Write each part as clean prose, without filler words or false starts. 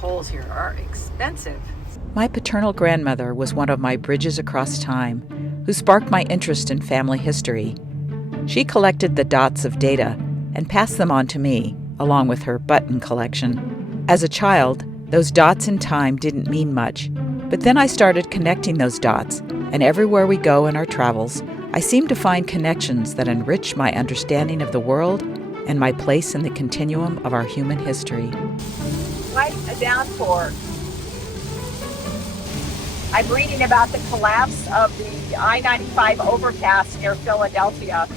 tolls here are expensive. My paternal grandmother was one of my bridges across time, who sparked my interest in family history. She collected the dots of data and passed them on to me, along with her button collection. As a child, those dots in time didn't mean much, but then I started connecting those dots, and everywhere we go in our travels, I seem to find connections that enrich my understanding of the world and my place in the continuum of our human history. Quite a downpour. I'm reading about the collapse of the I-95 overpass near Philadelphia,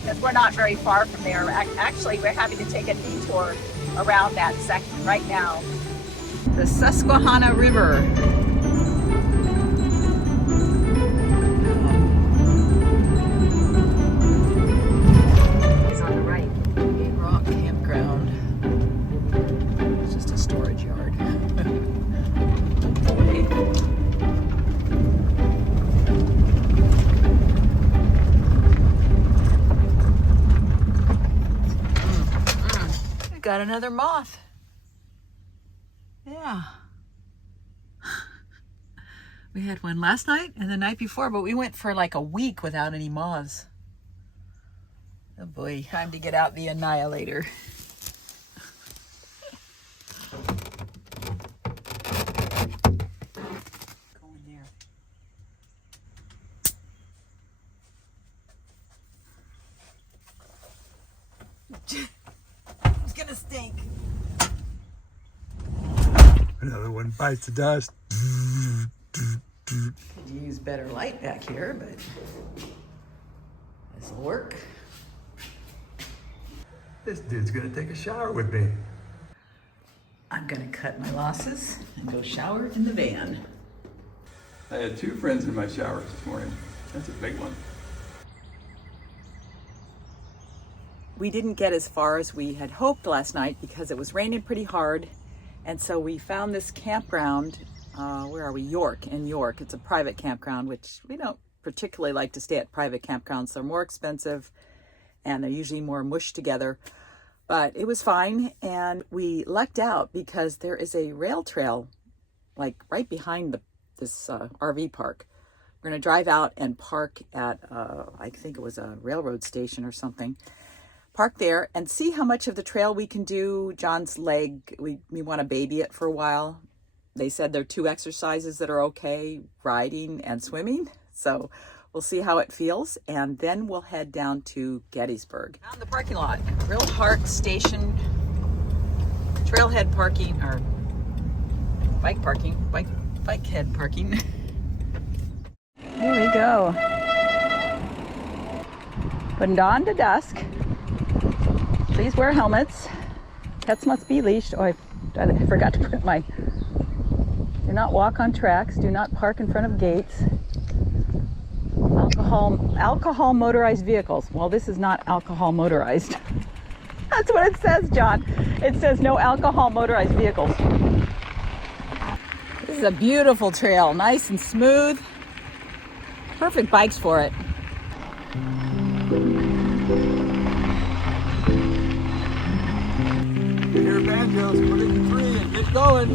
because we're not very far from there. Actually, we're having to take a detour around that section right now. The Susquehanna River. Is on the right. Rock campground. It's just a storage yard. Got another moth. Yeah. We had one last night and the night before, but we went for like a week without any moths. Oh boy, time to get out the annihilator. Go in there. It's gonna stink. Another one bites the dust. Could use better light back here, but this'll work. This dude's gonna take a shower with me. I'm gonna cut my losses and go shower in the van. I had 2 friends in my shower this morning. That's a big one. We didn't get as far as we had hoped last night because it was raining pretty hard. And so we found this campground, where are we? In York. It's a private campground, which we don't particularly like to stay at private campgrounds. They're more expensive and they're usually more mushed together. But it was fine, and we lucked out because there is a rail trail like right behind this RV park. We're going to drive out and park at, I think it was a railroad station or something. Park there and see how much of the trail we can do. John's leg, we want to baby it for a while. They said there are 2 exercises that are okay, riding and swimming. So we'll see how it feels. And then we'll head down to Gettysburg. Found the parking lot, Real Heart Station, trailhead parking, or bikehead parking. Here we go. From dawn to dusk. Please wear helmets. Pets must be leashed. Oh, I forgot to put my... Do not walk on tracks. Do not park in front of gates. Alcohol motorized vehicles. Well, this is not alcohol motorized. That's what it says, John. It says no alcohol motorized vehicles. This is a beautiful trail. Nice and smooth. Perfect bikes for it. Hear banjos, put it in 3 and get going.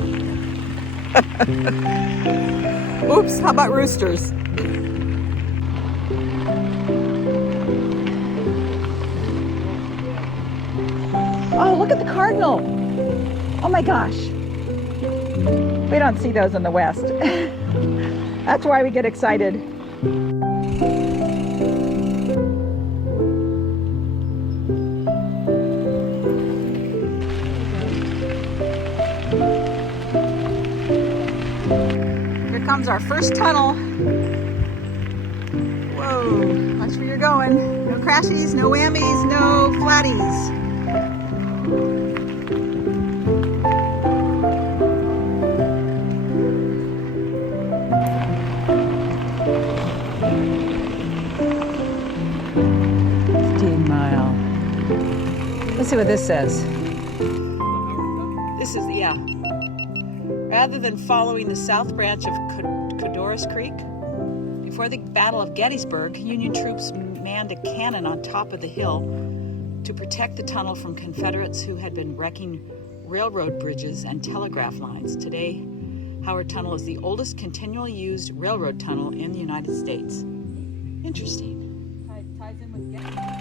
Oops, how about roosters? Oh, look at the cardinal. Oh my gosh. We don't see those in the West. That's why we get excited. Here comes our first tunnel. Whoa, watch where you're going. No crashies, no whammies, no flatties. Let's see what this says. This is, yeah. Rather than following the south branch of Codorus Creek, before the Battle of Gettysburg, Union troops manned a cannon on top of the hill to protect the tunnel from Confederates who had been wrecking railroad bridges and telegraph lines. Today, Howard Tunnel is the oldest continually used railroad tunnel in the United States. Interesting.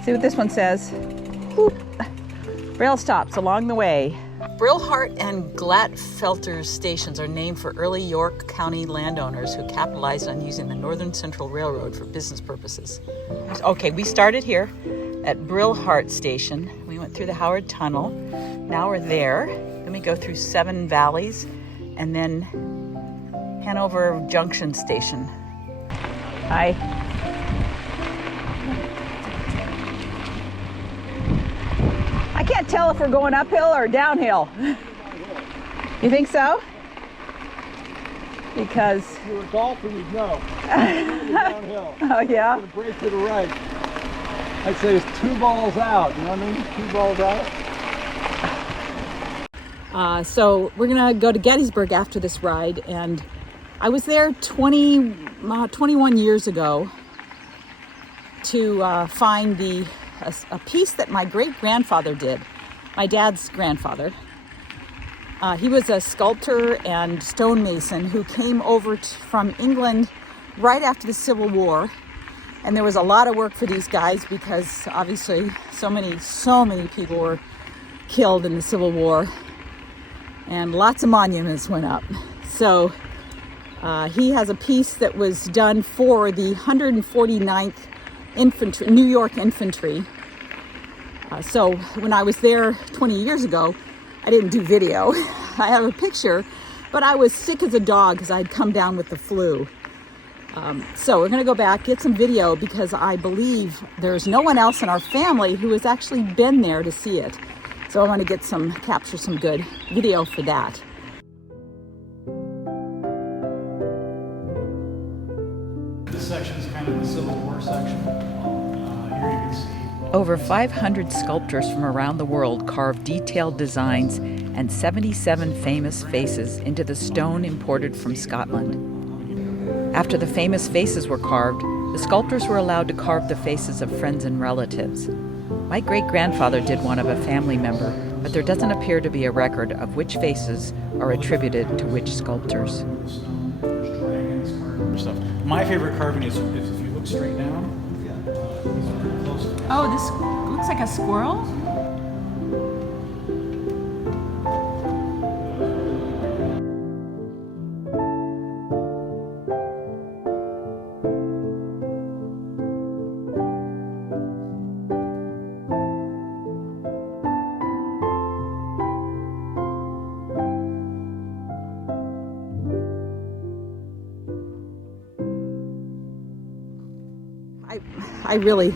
See what this one says. Whoop. Rail stops along the way. Brillhart and Glatfelter stations are named for early York County landowners who capitalized on using the Northern Central Railroad for business purposes. Okay, we started here at Brillhart Station. We went through the Howard Tunnel. Now we're there. Then we go through Seven Valleys and then Hanover Junction Station. Hi. I can't tell if we're going uphill or downhill. You think so? Because... If you were a golfer, you'd know. Downhill. Oh, yeah? It's going to break to the right. I'd say it's 2 balls out. You know what I mean? 2 balls out. So we're going to go to Gettysburg after this ride. And I was there 21 years ago to find a piece that my great-grandfather did, my dad's grandfather. He was a sculptor and stonemason who came over from England right after the Civil War. And there was a lot of work for these guys because obviously so many people were killed in the Civil War. And lots of monuments went up. So he has a piece that was done for the 149th Infantry, New York Infantry. So when I was there 20 years ago, I didn't do video. I have a picture, but I was sick as a dog because I'd come down with the flu. So we're going to go back, get some video, because I believe there's no one else in our family who has actually been there to see it. So I want to capture some good video for that. This section is kind of the Civil War section. Here you can see Over 500 sculptors from around the world carved detailed designs and 77 famous faces into the stone imported from Scotland. After the famous faces were carved, the sculptors were allowed to carve the faces of friends and relatives. My great-grandfather did one of a family member, but there doesn't appear to be a record of which faces are attributed to which sculptors. there's dragons, carved stuff. My favorite carving is if you look straight down. These are pretty close to Oh, this looks like a squirrel? I really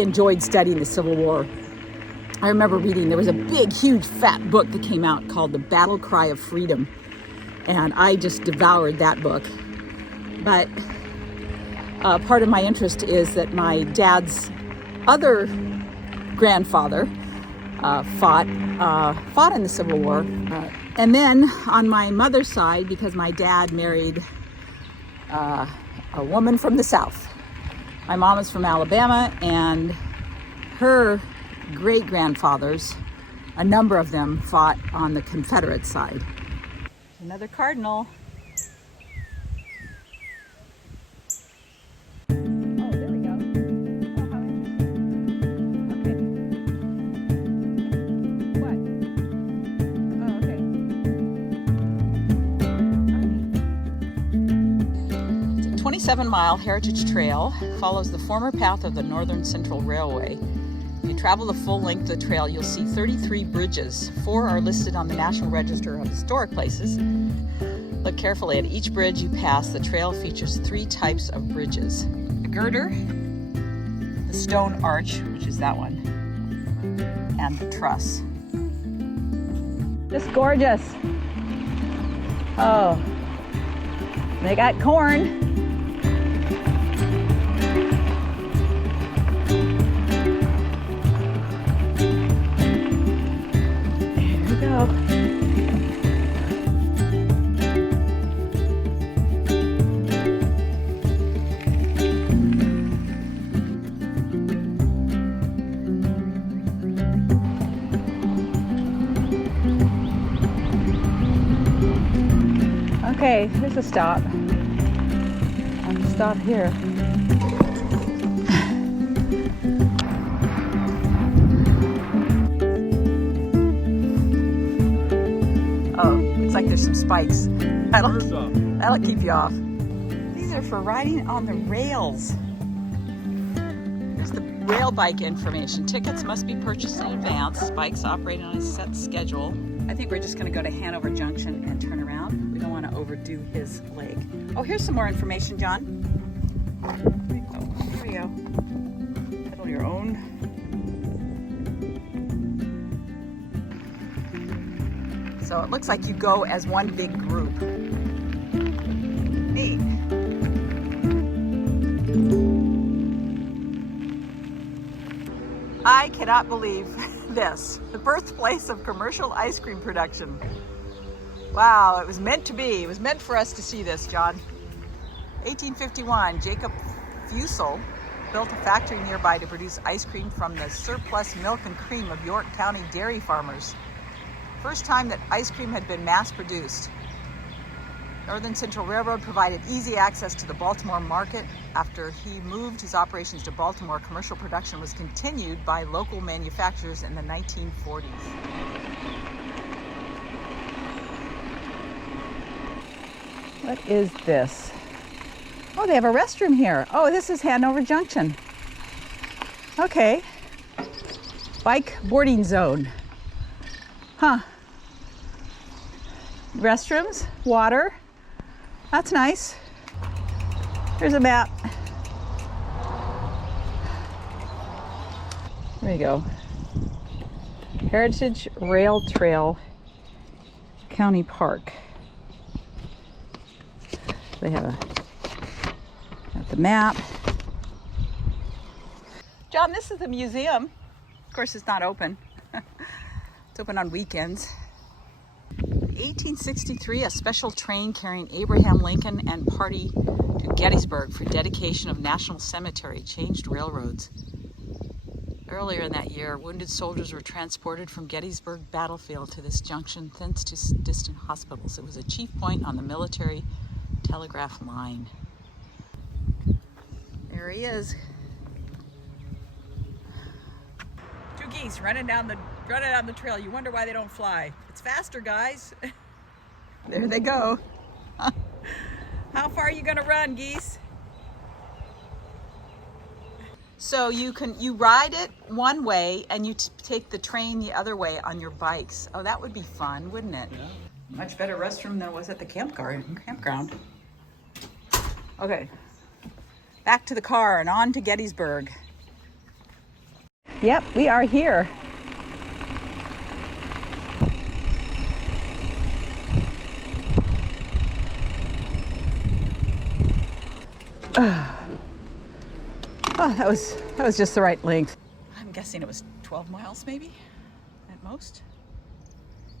enjoyed studying the Civil War. I remember reading, there was a big, huge, fat book that came out called The Battle Cry of Freedom. And I just devoured that book. But part of my interest is that my dad's other grandfather fought in the Civil War. And then on my mother's side, because my dad married a woman from the South. My mom is from Alabama, and her great-grandfathers, a number of them, fought on the Confederate side. Another cardinal. Oh, there we go. Oh, how interesting. Okay. What? Oh, okay. 27-mile Heritage Trail follows the former path of the Northern Central Railway. If you travel the full length of the trail, you'll see 33 bridges. 4 are listed on the National Register of Historic Places. Look carefully at each bridge you pass. The trail features 3 types of bridges: the girder, the stone arch, which is that one, and the truss. Just gorgeous. Oh, they got corn. Okay, here's a stop. And stop here. Oh, looks like there's some spikes. That'll keep you off. These are for riding on the rails. Here's the rail bike information. Tickets must be purchased in advance. Bikes operating on a set schedule. I think we're just going to go to Hanover Junction and turn around. We don't want to overdo his leg. Oh, here's some more information, John. Here we go. Pedal your own. So it looks like you go as one big group. Neat. I cannot believe this. The birthplace of commercial ice cream production. Wow, it was meant to be. It was meant for us to see this, John. 1851, Jacob Fussell built a factory nearby to produce ice cream from the surplus milk and cream of York County dairy farmers. First time that ice cream had been mass produced. Northern Central Railroad provided easy access to the Baltimore market. After he moved his operations to Baltimore, commercial production was continued by local manufacturers in the 1940s. What is this? Oh, they have a restroom here. Oh, this is Hanover Junction. Okay. Bike boarding zone. Huh. Restrooms, water. That's nice. Here's a map. There you go. Heritage Rail Trail, County Park. They have the map. John, this is the museum. Of course, it's not open. It's open on weekends. 1863, a special train carrying Abraham Lincoln and party to Gettysburg for dedication of National Cemetery changed railroads. Earlier in that year, wounded soldiers were transported from Gettysburg battlefield to this junction, thence to distant hospitals. It was a chief point on the military telegraph line. There he is. Two geese running down the trail. You wonder why they don't fly. It's faster, guys. There they go. How far are you gonna run, geese? So you ride it one way and you take the train the other way on your bikes. Oh, that would be fun, wouldn't it? Yeah. Much better restroom than it was at the campground. Okay, back to the car and on to Gettysburg. Yep, we are here. Oh, that was just the right length. I'm guessing it was 12 miles maybe, at most.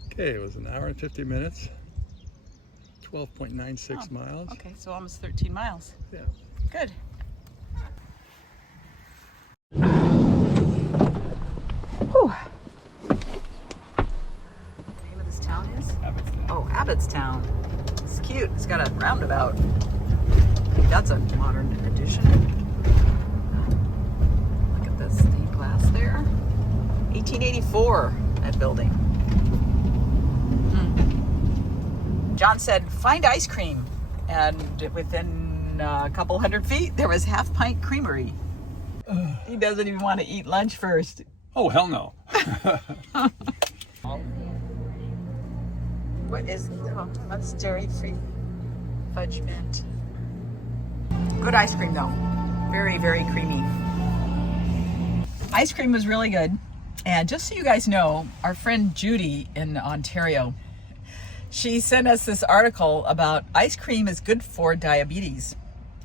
Okay, it was an hour and 50 minutes, 12.96 miles. Okay, so almost 13 miles. Yeah. Good. Whew. The name of this town is? Abbottstown. Oh, Abbottstown. It's cute. It's got a roundabout. That's a modern addition. Look at the stained glass there. 1884, that building. John said, find ice cream. And within a couple hundred feet, there was Half Pint Creamery. He doesn't even want to eat lunch first. Oh, hell no. What is it? Oh, that's dairy-free fudge mint. Good ice cream though. Very, very creamy. Ice cream was really good. And just so you guys know, our friend Judy in Ontario, she sent us this article about ice cream is good for diabetes.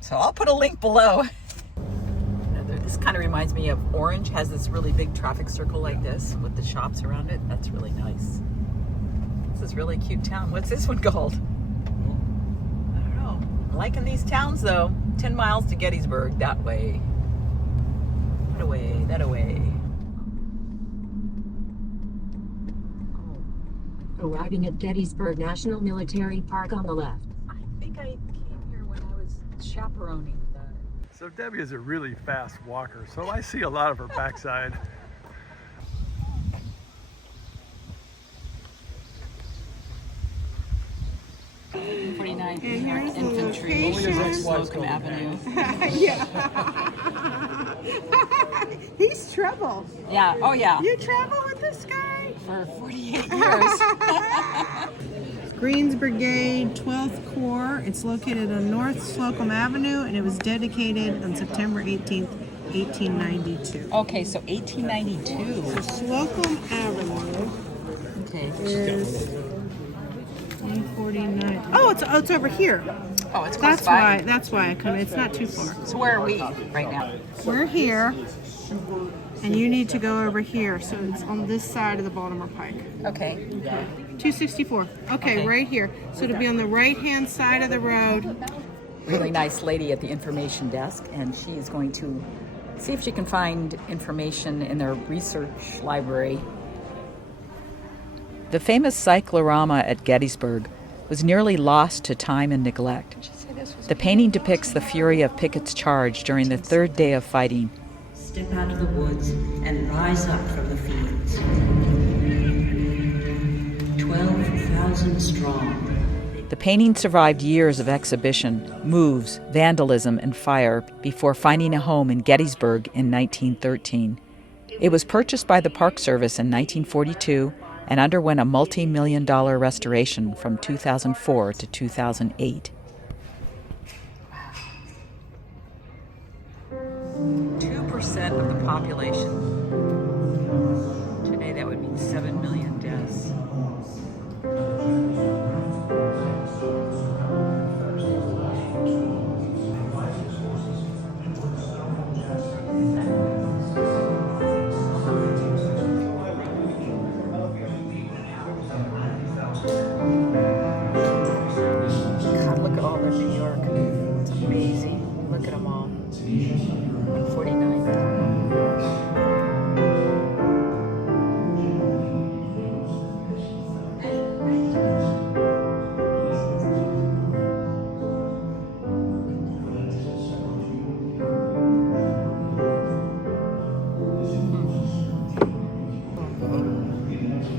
So I'll put a link below. This kind of reminds me of Orange, has this really big traffic circle like this with the shops around it. That's really nice. This is a really cute town. What's this one called? I don't know. I'm liking these towns though. 10 miles to Gettysburg, that way. That away, that away. Arriving at Gettysburg National Military Park on the left. I came here when I was chaperoning the... So Debbie is a really fast walker, so I see a lot of her backside. Infantry, Slocum Avenue. Yeah. He's trouble. Yeah, oh yeah. You travel with this guy? For 48 years. Greens Brigade, 12th Corps. It's located on North Slocum Avenue, and it was dedicated on September 18th, 1892. Okay, so 1892. So Slocum Avenue Okay. is 149. Oh, it's over here. Oh, it's close by. That's why I come. It's not too far. So where are we right now? We're here, and you need to go over here. So it's on this side of the Baltimore Pike. Okay. 264. Okay, Okay. right here. So to be on the right-hand side of the road. Really nice lady at the information desk, and she is going to see if she can find information in their research library. The famous cyclorama at Gettysburg was nearly lost to time and neglect. The painting depicts the fury of Pickett's charge during the third day of fighting. Step out of the woods and rise up from the fields. 12,000 strong. The painting survived years of exhibition, moves, vandalism, and fire before finding a home in Gettysburg in 1913. It was purchased by the Park Service in 1942 and underwent a multi-million-dollar restoration from 2004 to 2008. 2% of the population. Today that would mean 7 million deaths. God, look at all the New York. It's amazing. Look at them all. 149.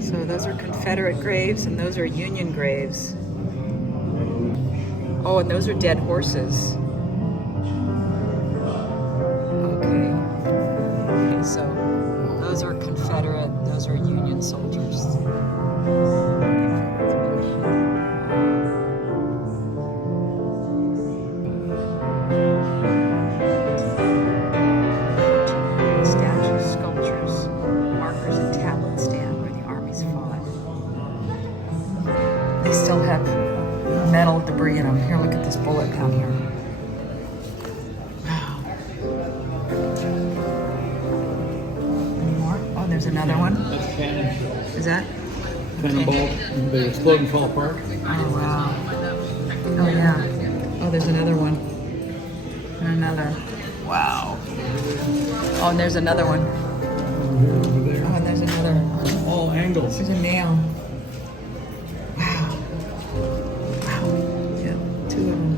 So those are Confederate graves and those are Union graves. Oh, and those are dead horses. Okay. Okay, so those are Confederate, those are Union soldiers. Statues, sculptures, markers, and tablets stand where the armies fought. They still have metal debris in them. Here, look at this bullet down here. Wow. Any more? Oh, there's another one. That's a cannon. Is that? Cannonball. They explode and fall apart. Oh, wow. Oh, yeah. Oh, there's another one. And another. Wow. Oh, and there's another one. Over there. Oh, and there's another. All angles. There's a nail. Wow. Wow. Yeah, 2 of them.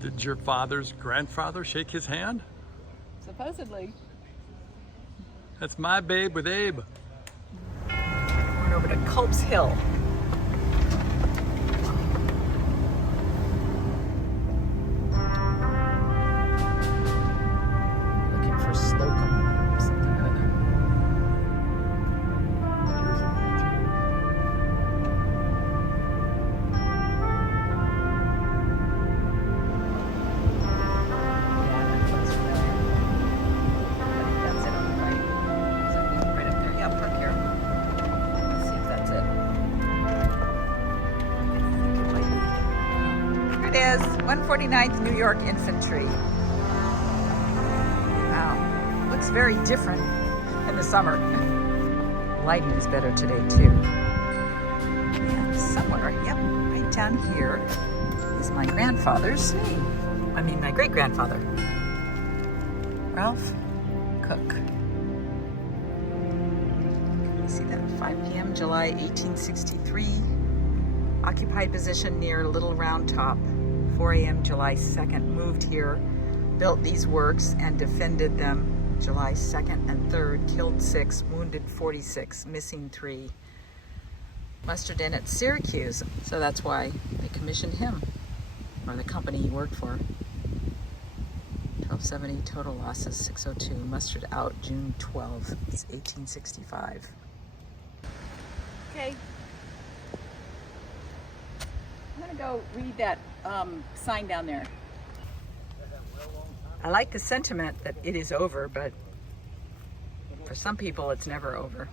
Did your father's grandfather shake his hand? Supposedly. That's my babe with Abe. Went over to Culp's Hill. Looking for Slocum or something or other. Yeah, that looks familiar. I think that's it on the right. Is it right up there? Yeah, park here. Let's see if that's it. I think it might be. Here it is, 149th New York Infantry. Wow, looks very different in the summer. Lighting is better today too. And somewhere, yep, right down here is my grandfather's name. I mean, my great-grandfather, Ralph Cook. See that, 5 p.m., July 1863. Occupied position near Little Round Top. 4 a.m., July 2nd. Moved here, built these works, and defended them. July 2nd and 3rd. Killed 6, wounded 46, missing 3. Mustered in at Syracuse. So that's why they commissioned him, or the company he worked for. 1270, total losses 602. Mustered out June 12th. It's 1865. Okay. I'm gonna go read that sign down there. I like the sentiment that it is over, but for some people it's never over.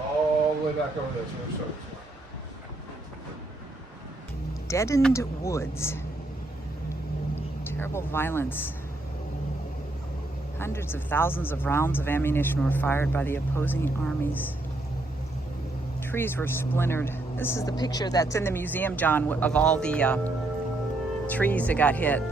All the way back over there. So we'll show you. Deadened woods. Terrible violence. Hundreds of thousands of rounds of ammunition were fired by the opposing armies. Trees were splintered. This is the picture that's in the museum, John, of all the trees that got hit.